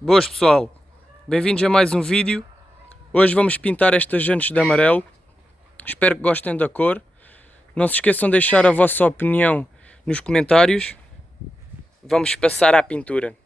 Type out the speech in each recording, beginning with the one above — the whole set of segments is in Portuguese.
Boas pessoal, bem-vindos a mais um vídeo. Hoje vamos pintar estas jantes de amarelo. Espero que gostem da cor. Não se esqueçam de deixar a vossa opinião nos comentários. Vamos passar à pintura.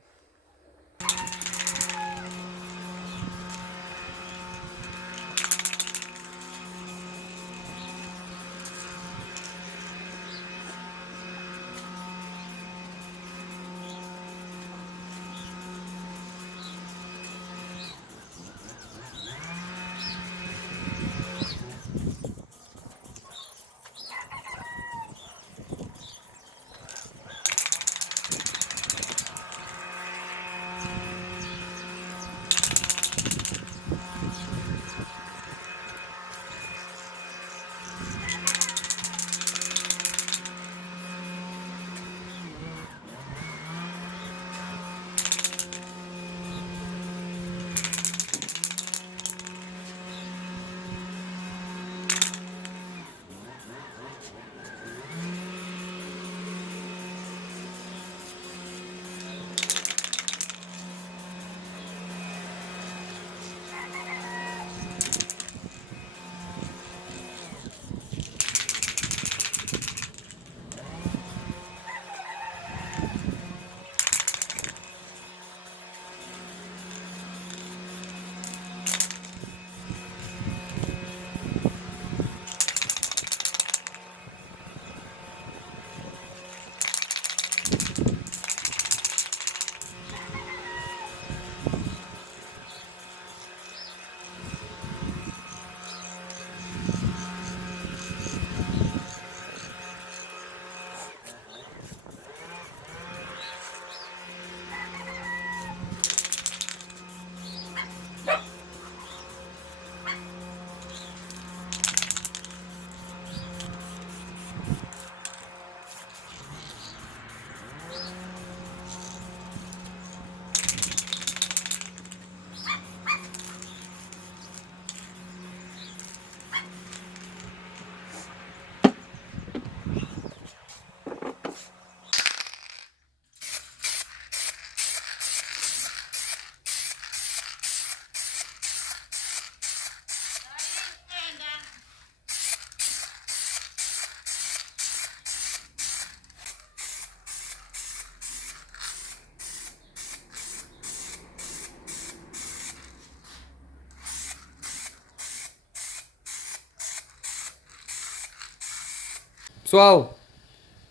Pessoal,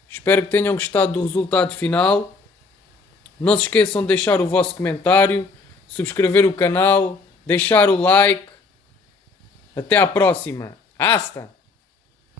espero que tenham gostado do resultado final. Não se esqueçam de deixar o vosso comentário, subscrever o canal, deixar o like. Até à próxima. Hasta!